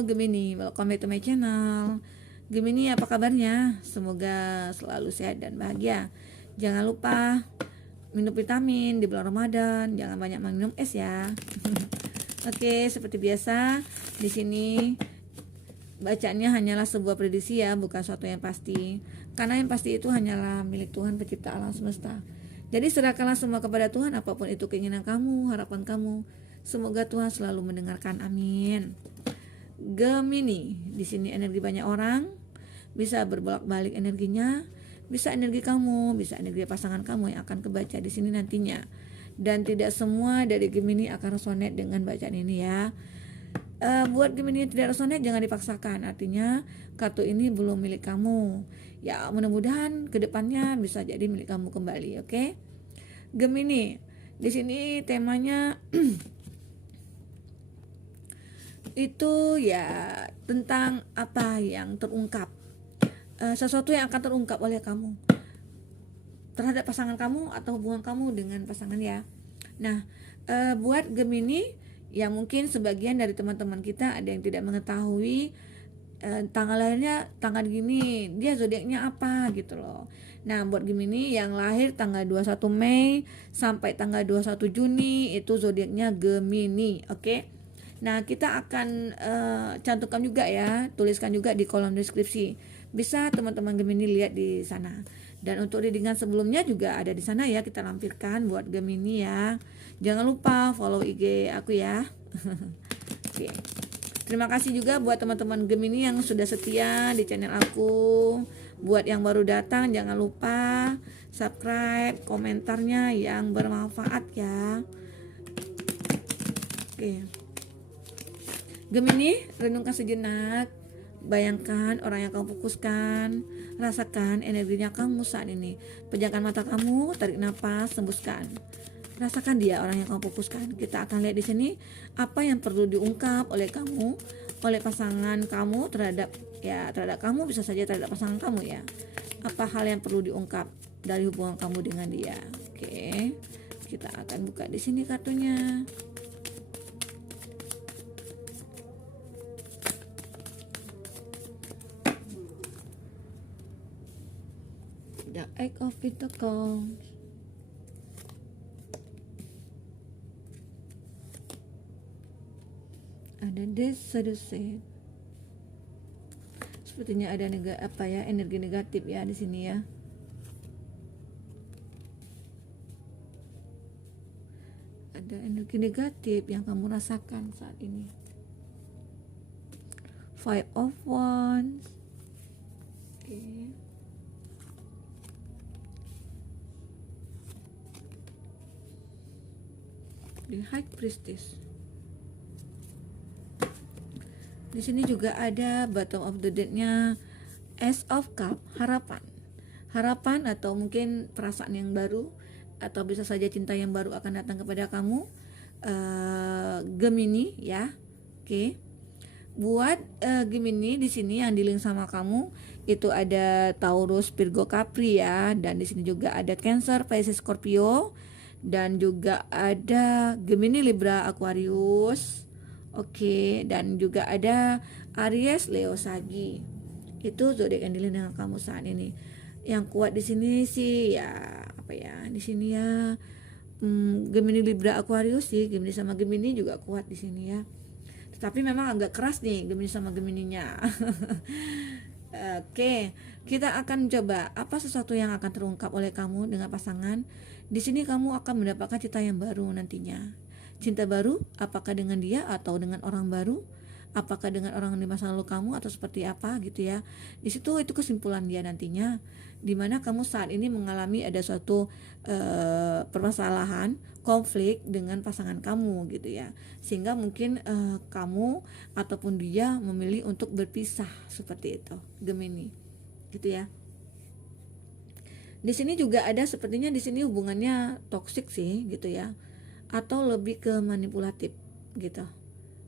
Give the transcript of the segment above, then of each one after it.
Gemini, welcome back to my channel. Gemini, apa kabarnya? Semoga selalu sehat dan bahagia. Jangan lupa minum vitamin di bulan Ramadan, jangan banyak minum es ya. Oke, seperti biasa di sini bacaannya hanyalah sebuah prediksi ya, bukan suatu yang pasti. Karena yang pasti itu hanyalah milik Tuhan pencipta alam semesta. Jadi serahkanlah semua kepada Tuhan, apapun itu keinginan kamu, harapan kamu. Semoga Tuhan selalu mendengarkan. Amin. Gemini, di sini energi banyak orang, bisa berbolak-balik energinya, bisa energi kamu, bisa energi pasangan kamu yang akan kebaca di sini nantinya. Dan tidak semua dari Gemini akan resonate dengan bacaan ini ya. Buat Gemini yang tidak resonate jangan dipaksakan, artinya kartu ini belum milik kamu. Ya mudah-mudahan kedepannya bisa jadi milik kamu kembali, oke? Gemini, di sini temanya itu ya tentang apa yang terungkap, sesuatu yang akan terungkap oleh kamu terhadap pasangan kamu atau hubungan kamu dengan pasangan ya. Nah, buat Gemini yang mungkin sebagian dari teman-teman kita ada yang tidak mengetahui tanggal lahirnya tanggal gini, dia zodiaknya apa gitu loh. Nah, buat Gemini yang lahir tanggal 21 Mei sampai tanggal 21 Juni itu zodiaknya Gemini, oke? Nah, kita akan cantumkan juga ya, tuliskan juga di kolom deskripsi. Bisa teman-teman Gemini lihat di sana. Dan untuk readingan sebelumnya juga ada di sana ya, kita lampirkan buat Gemini ya. Jangan lupa follow IG aku ya. Oke. Terima kasih juga buat teman-teman Gemini yang sudah setia di channel aku. Buat yang baru datang jangan lupa subscribe, komentarnya yang bermanfaat ya. Oke. Gemini, renungkan sejenak. Bayangkan orang yang kamu fokuskan, rasakan energinya kamu saat ini. Pejamkan mata kamu, tarik nafas, hembuskan. Rasakan dia orang yang kamu fokuskan. Kita akan lihat di sini apa yang perlu diungkap oleh kamu, oleh pasangan kamu terhadap kamu, bisa saja terhadap pasangan kamu ya. Apa hal yang perlu diungkap dari hubungan kamu dengan dia? Oke. Kita akan buka di sini kartunya. The Eight of Pentacles. Ada Seduced. Sepertinya ada energi negatif ya di sini ya. Ada energi negatif yang kamu rasakan saat ini. Five of Wands. Oke. The High Priestess. Di sini juga ada bottom of the deck-nya, Ace of Cup, harapan atau mungkin perasaan yang baru, atau bisa saja cinta yang baru akan datang kepada kamu, Gemini ya. Oke. Buat Gemini di sini yang di-link sama kamu itu ada Taurus, Virgo, Capri ya, dan di sini juga ada Cancer, Pisces, Scorpio. Dan juga ada Gemini, Libra, Aquarius. Oke, dan juga ada Aries, Leo, Sagi. Itu zodiak yang dilihat dengan kamu saat ini. Yang kuat di sini sih ya apa ya? Di sini ya Gemini, Libra, Aquarius sih. Gemini sama Gemini juga kuat di sini ya. Tetapi memang agak keras nih Gemini sama Gemininya. Oke, kita akan coba apa sesuatu yang akan terungkap oleh kamu dengan pasangan. Di sini kamu akan mendapatkan cinta yang baru nantinya. Cinta baru, apakah dengan dia atau dengan orang baru? Apakah dengan orang di masa lalu kamu atau seperti apa gitu ya. Di situ itu kesimpulan dia nantinya. Dimana kamu saat ini mengalami ada suatu permasalahan, konflik dengan pasangan kamu gitu ya. Sehingga mungkin kamu ataupun dia memilih untuk berpisah seperti itu, Gemini. Gitu ya. Di sini juga ada sepertinya di sini hubungannya toksik sih gitu ya, atau lebih ke manipulatif gitu.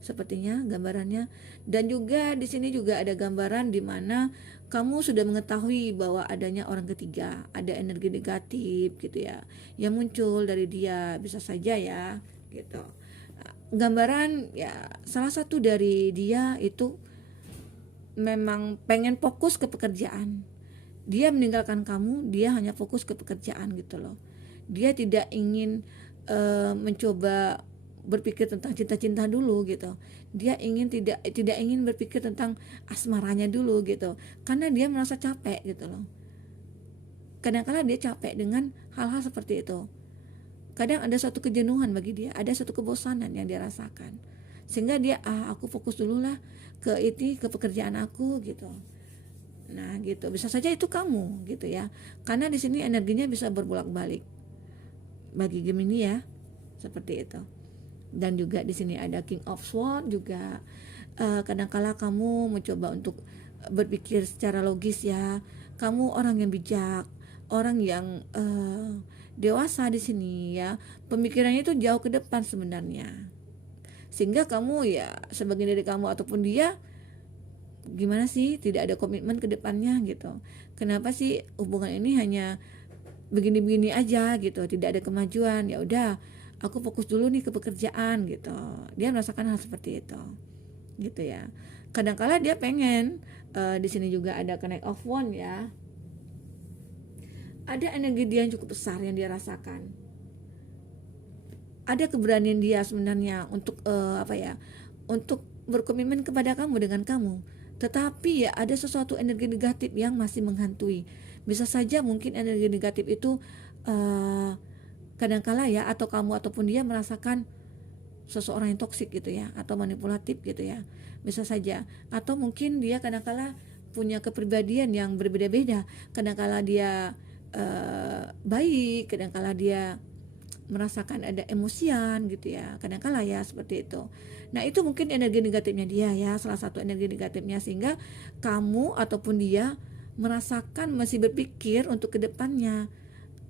Sepertinya gambarannya. Dan juga di sini juga ada gambaran di mana kamu sudah mengetahui bahwa adanya orang ketiga, ada energi negatif gitu ya, yang muncul dari dia, bisa saja ya gitu. gambaran ya salah satu dari dia itu memang pengen fokus ke pekerjaan. Dia meninggalkan kamu, dia hanya fokus ke pekerjaan gitu loh. Dia tidak ingin mencoba berpikir tentang cinta-cinta dulu gitu. Dia tidak ingin berpikir tentang asmaranya dulu gitu. Karena dia merasa capek gitu loh. Kadang-kadang dia capek dengan hal-hal seperti itu. Kadang ada suatu kejenuhan bagi dia, ada suatu kebosanan yang dia rasakan. Sehingga dia aku fokus dulu lah ke pekerjaan aku gitu. Nah, gitu. Bisa saja itu kamu gitu ya. Karena di sini energinya bisa berbolak-balik bagi Gemini ya. Seperti itu. Dan juga di sini ada King of Swords juga. Kadangkala kamu mencoba untuk berpikir secara logis ya. Kamu orang yang bijak, orang yang dewasa di sini ya. Pemikirannya itu jauh ke depan sebenarnya. Sehingga kamu ya sebagian dari kamu ataupun dia gimana sih tidak ada komitmen ke depannya gitu. Kenapa sih hubungan ini hanya begini-begini aja gitu, tidak ada kemajuan. Ya udah, aku fokus dulu nih ke pekerjaan gitu. Dia merasakan hal seperti itu. Gitu ya. Kadangkala dia pengen di sini juga ada Knight of Wands ya. Ada energi dia yang cukup besar yang dia rasakan. Ada keberanian dia sebenarnya untuk untuk berkomitmen kepada kamu dengan kamu. Tetapi ya ada sesuatu energi negatif yang masih menghantui. Bisa saja mungkin energi negatif itu kadangkala ya atau kamu ataupun dia merasakan seseorang yang toksik gitu ya atau manipulatif gitu ya. Bisa saja. Atau mungkin dia kadangkala punya kepribadian yang berbeda-beda. Kadangkala dia baik, kadangkala dia merasakan ada emosian gitu ya, kadangkala ya seperti itu. Nah itu mungkin energi negatifnya dia ya, salah satu energi negatifnya, sehingga kamu ataupun dia merasakan masih berpikir untuk kedepannya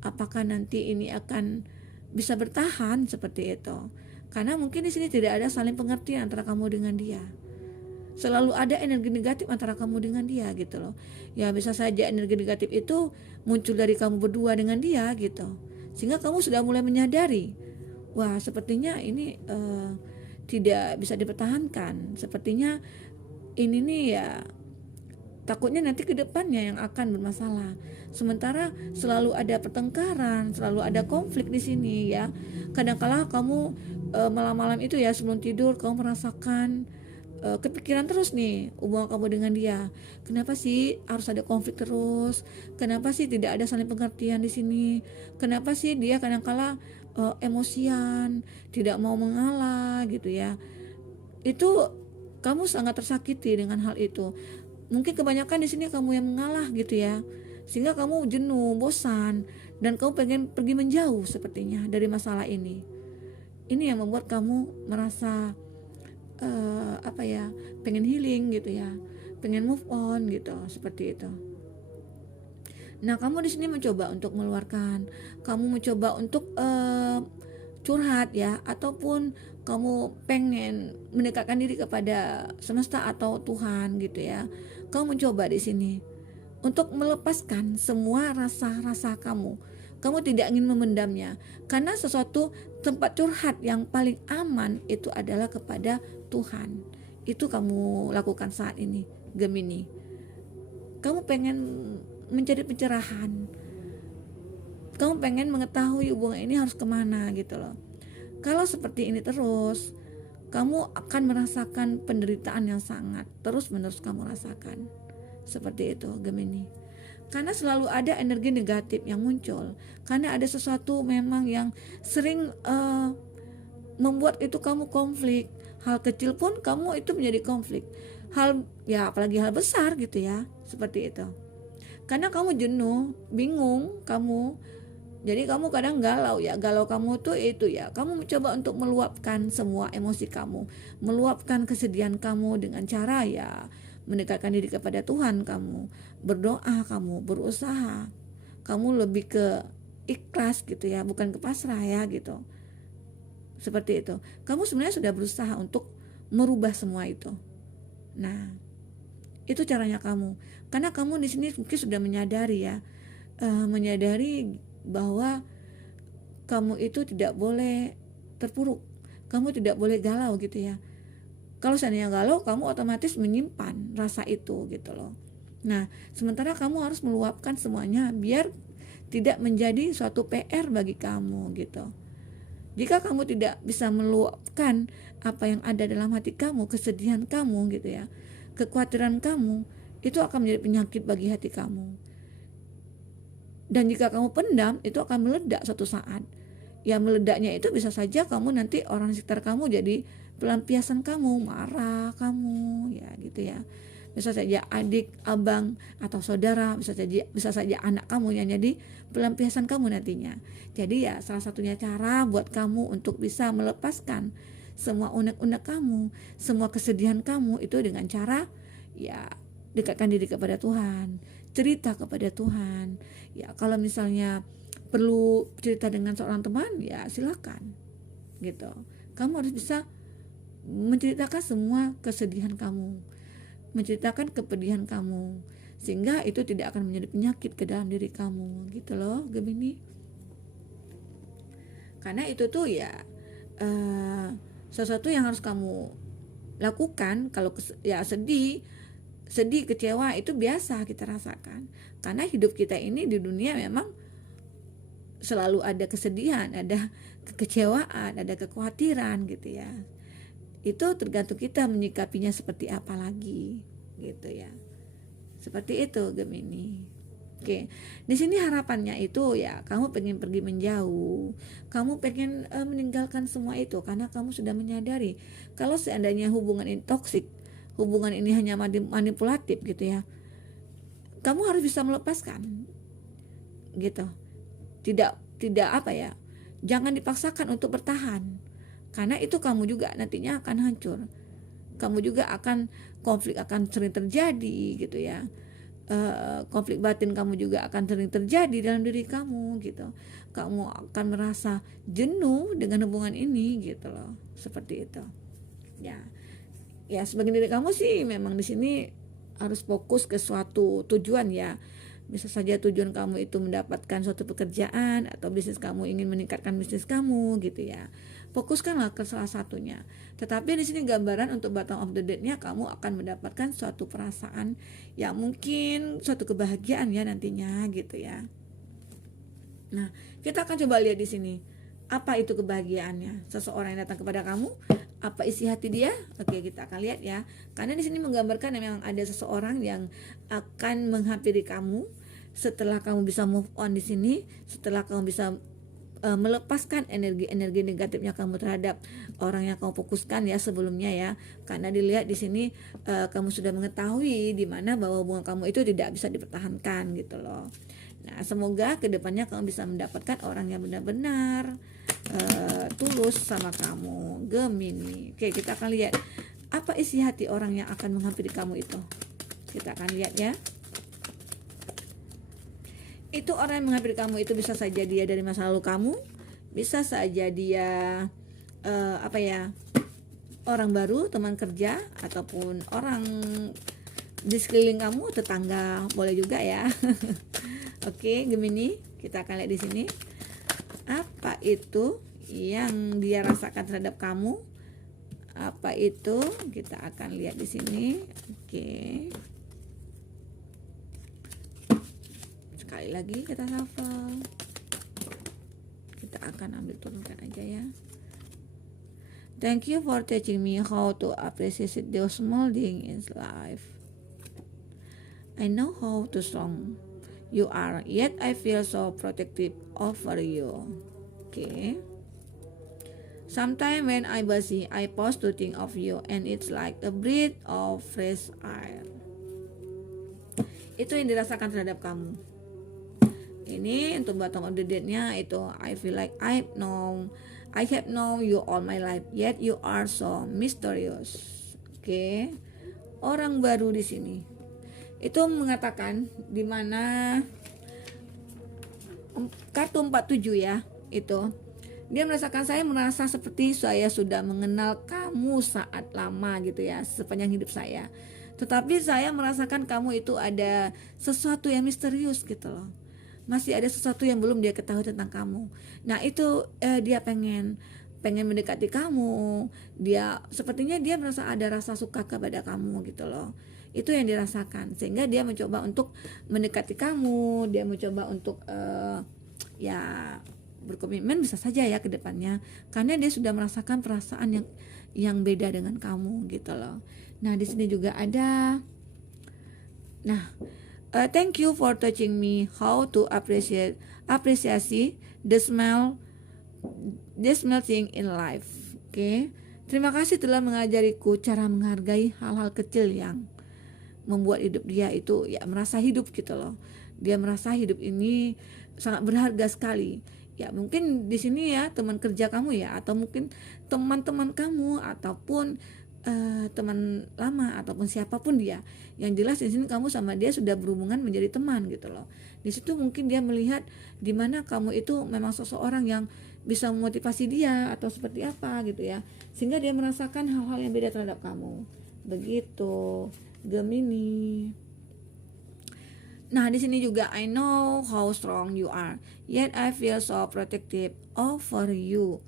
apakah nanti ini akan bisa bertahan seperti itu. Karena mungkin di sini tidak ada saling pengertian antara kamu dengan dia. Selalu ada energi negatif antara kamu dengan dia gitu loh. Ya bisa saja energi negatif itu muncul dari kamu berdua dengan dia gitu. Sehingga kamu sudah mulai menyadari, wah sepertinya ini tidak bisa dipertahankan. Sepertinya ini nih ya takutnya nanti ke depannya yang akan bermasalah. Sementara selalu ada pertengkaran, selalu ada konflik di sini ya. Kadang-kala kamu malam-malam itu ya sebelum tidur kamu merasakan kepikiran terus nih hubungan kamu dengan dia. Kenapa sih harus ada konflik terus? Kenapa sih tidak ada saling pengertian di sini? Kenapa sih dia kadang-kala emosian, tidak mau mengalah gitu ya? Itu kamu sangat tersakiti dengan hal itu. Mungkin kebanyakan di sini kamu yang mengalah gitu ya. Sehingga kamu jenuh, bosan, dan kamu pengen pergi menjauh sepertinya dari masalah ini. Ini yang membuat kamu merasa pengen healing gitu ya, pengen move on gitu, seperti itu. Nah kamu di sini mencoba untuk meluarkan, kamu mencoba untuk curhat ya, ataupun kamu pengen mendekatkan diri kepada semesta atau Tuhan gitu ya. Kamu mencoba di sini untuk melepaskan semua rasa-rasa kamu. Kamu tidak ingin memendamnya, karena sesuatu tempat curhat yang paling aman itu adalah kepada Tuhan. Itu kamu lakukan saat ini, Gemini. Kamu pengen mencari pencerahan. Kamu pengen mengetahui hubungan ini harus kemana gitu loh. Kalau seperti ini terus, kamu akan merasakan penderitaan yang sangat terus-menerus kamu rasakan. Seperti itu, Gemini. Karena selalu ada energi negatif yang muncul. Karena ada sesuatu memang yang sering membuat itu kamu konflik. Hal kecil pun kamu itu menjadi konflik. Apalagi hal besar gitu ya, seperti itu. Karena kamu jenuh, bingung kamu. Jadi kamu kadang galau ya. Galau kamu tuh itu ya, kamu mencoba untuk meluapkan semua emosi kamu, meluapkan kesedihan kamu dengan cara ya mendekatkan diri kepada Tuhan, kamu berdoa, kamu berusaha, kamu lebih ke ikhlas gitu ya, bukan ke pasrah ya gitu. Seperti itu. Kamu sebenarnya sudah berusaha untuk merubah semua itu. Nah, itu caranya kamu. Karena kamu di sini mungkin sudah menyadari ya, menyadari bahwa kamu itu tidak boleh terpuruk. kamu tidak boleh galau gitu ya. Kalau seandainya galau, kamu otomatis menyimpan rasa itu gitu loh. Nah, sementara kamu harus meluapkan semuanya biar tidak menjadi suatu PR bagi kamu gitu. Jika kamu tidak bisa meluapkan apa yang ada dalam hati kamu, kesedihan kamu gitu ya, kekhawatiran kamu, itu akan menjadi penyakit bagi hati kamu. Dan jika kamu pendam, itu akan meledak suatu saat. Ya meledaknya itu bisa saja kamu nanti orang sekitar kamu jadi pelampiasan kamu, marah kamu, ya gitu ya. Bisa saja adik, abang, atau saudara, bisa saja anak kamu yang jadi pelampiasan kamu nantinya. Jadi ya salah satunya cara buat kamu untuk bisa melepaskan semua unek-unek kamu, semua kesedihan kamu itu dengan cara ya dekatkan diri kepada Tuhan, cerita kepada Tuhan. Ya kalau misalnya perlu cerita dengan seorang teman, ya silakan gitu. Kamu harus bisa menceritakan semua kesedihan kamu, menceritakan kepedihan kamu, sehingga itu tidak akan menjadi penyakit ke dalam diri kamu gitu loh Gemini. Karena itu tuh ya sesuatu yang harus kamu lakukan. Kalau ya sedih, kecewa itu biasa kita rasakan, karena hidup kita ini di dunia memang selalu ada kesedihan, ada kekecewaan, ada kekhawatiran gitu ya. Itu tergantung kita menyikapinya seperti apa lagi gitu ya. Seperti itu Gemini. Oke, di sini harapannya itu ya kamu pengen pergi menjauh, kamu pengen meninggalkan semua itu karena kamu sudah menyadari kalau seandainya hubungan ini toksik, hubungan ini hanya manipulatif gitu ya, kamu harus bisa melepaskan gitu. Tidak apa ya, jangan dipaksakan untuk bertahan, karena itu kamu juga nantinya akan hancur, kamu juga akan konflik akan sering terjadi gitu ya. Konflik batin kamu juga akan sering terjadi dalam diri kamu gitu. Kamu akan merasa jenuh dengan hubungan ini gitu loh, seperti itu ya. Ya sebagian diri kamu sih memang di sini harus fokus ke suatu tujuan ya. Bisa saja tujuan kamu itu mendapatkan suatu pekerjaan, atau bisnis kamu ingin meningkatkan bisnis kamu gitu ya. Fokuskanlah ke salah satunya. Tetapi di sini gambaran untuk bottom of the deck-nya, kamu akan mendapatkan suatu perasaan yang mungkin suatu kebahagiaan ya nantinya gitu ya. Nah, kita akan coba lihat di sini. Apa itu kebahagiaannya? Seseorang yang datang kepada kamu, apa isi hati dia? Oke, kita akan lihat ya. Karena di sini menggambarkan memang ada seseorang yang akan menghampiri kamu setelah kamu bisa move on di sini, setelah kamu bisa melepaskan energi-energi negatifnya kamu terhadap orang yang kamu fokuskan ya sebelumnya ya. Karena dilihat di sini kamu sudah mengetahui di mana bahwa hubungan kamu itu tidak bisa dipertahankan gitu loh. Nah, semoga kedepannya kamu bisa mendapatkan orang yang benar-benar tulus sama kamu, Gemini. Oke, kita akan lihat apa isi hati orang yang akan menghampiri kamu itu. Kita akan lihat ya. Itu orang yang menghampiri kamu itu bisa saja dia dari masa lalu kamu, bisa saja dia orang baru, teman kerja, ataupun orang di sekeliling kamu, tetangga, boleh juga ya. Oke, Gemini, kita akan lihat di sini apa itu yang dia rasakan terhadap kamu. Apa itu? Kita akan lihat di sini. Oke. Sekali lagi kita shuffle. Kita akan ambil turunkan aja ya. Thank you for teaching me how to appreciate those small things in life. I know how to strong you are, yet I feel so protective over you. Okay. Sometimes when I'm busy, I pause to think of you, and it's like a breath of fresh air. Itu yang dirasakan terhadap kamu. Ini untuk bottom of the deck-nya itu, I feel like I have known you all my life, yet you are so mysterious. Oke. Orang baru di sini itu mengatakan di mana kartu 47 ya, itu dia merasakan, saya merasa seperti saya sudah mengenal kamu saat lama gitu ya, sepanjang hidup saya, tetapi saya merasakan kamu itu ada sesuatu yang misterius gitu loh, masih ada sesuatu yang belum dia ketahui tentang kamu. Nah itu dia pengen pengen mendekati kamu, dia sepertinya dia merasa ada rasa suka kepada kamu gitu loh. Itu yang dirasakan, sehingga dia mencoba untuk mendekati kamu, dia mencoba untuk ya berkomitmen bisa saja ya ke depannya, karena dia sudah merasakan perasaan yang beda dengan kamu gitu loh. Nah di sini juga ada, thank you for teaching me how to appreciate the small thing in life. Oke. Terima kasih telah mengajariku cara menghargai hal-hal kecil yang membuat hidup dia itu ya merasa hidup gitu loh. Dia merasa hidup ini sangat berharga sekali. Ya mungkin di sini ya teman kerja kamu ya, atau mungkin teman-teman kamu, ataupun teman lama, ataupun siapapun dia. Yang jelas di sini kamu sama dia sudah berhubungan menjadi teman gitu loh. Di situ mungkin dia melihat di mana kamu itu memang seseorang yang bisa memotivasi dia atau seperti apa gitu ya, sehingga dia merasakan hal-hal yang beda terhadap kamu. Begitu, Gemini. Nah, di sini juga I know how strong you are, yet I feel so protective over you.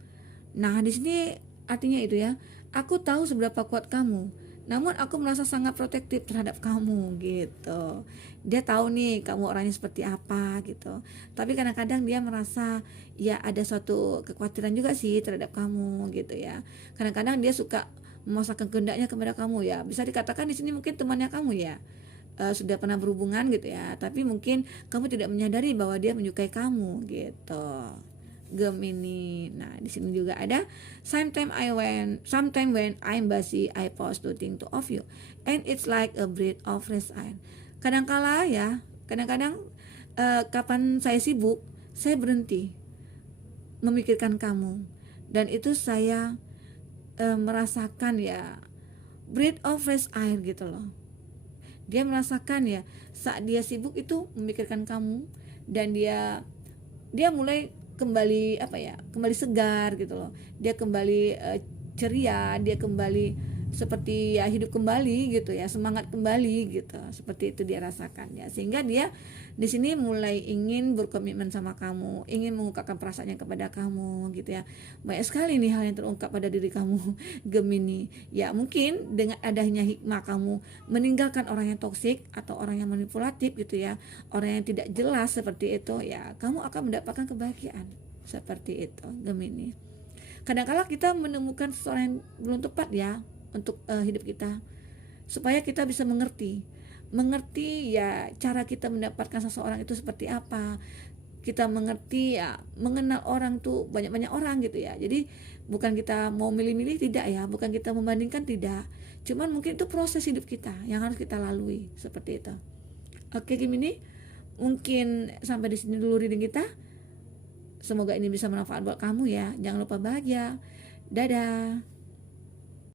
Nah, di sini artinya itu ya, aku tahu seberapa kuat kamu, namun aku merasa sangat protektif terhadap kamu gitu. Dia tahu nih kamu orangnya seperti apa gitu, tapi kadang-kadang dia merasa ya ada suatu kekhawatiran juga sih terhadap kamu gitu ya. Kadang-kadang dia suka memaksakan kehendaknya kepada kamu ya. Bisa dikatakan di sini mungkin temannya kamu ya, sudah pernah berhubungan gitu ya, tapi mungkin kamu tidak menyadari bahwa dia menyukai kamu gitu, Gemini. Nah di sini juga ada sometime when I'm busy I pause to think of you and it's like a breath of fresh air. Kadang-kadang kapan saya sibuk, saya berhenti memikirkan kamu, dan itu saya merasakan ya breath of fresh air gitu loh. Dia merasakan ya saat dia sibuk itu memikirkan kamu, dan dia mulai kembali kembali segar gitu loh. Dia kembali ceria, dia kembali seperti ya hidup kembali gitu ya, semangat kembali gitu. Seperti itu dia rasakan ya, sehingga dia di sini mulai ingin berkomitmen sama kamu, ingin mengungkapkan perasaannya kepada kamu gitu ya. Banyak sekali nih hal yang terungkap pada diri kamu, Gemini. Ya mungkin dengan adanya hikmah kamu meninggalkan orang yang toksik atau orang yang manipulatif gitu ya, orang yang tidak jelas seperti itu ya, kamu akan mendapatkan kebahagiaan seperti itu, Gemini. Kadang-kala kita menemukan seseorang yang belum tepat ya untuk hidup kita, supaya kita bisa mengerti ya cara kita mendapatkan seseorang itu seperti apa. Kita mengerti ya, mengenal orang tuh banyak-banyak orang gitu ya. Jadi bukan kita mau milih-milih, tidak ya, bukan kita membandingkan, tidak, cuman mungkin itu proses hidup kita yang harus kita lalui seperti itu. Oke Gemini, mungkin sampai di sini dulu reading kita. Semoga ini bisa bermanfaat buat kamu ya. Jangan lupa bahagia. Dadah.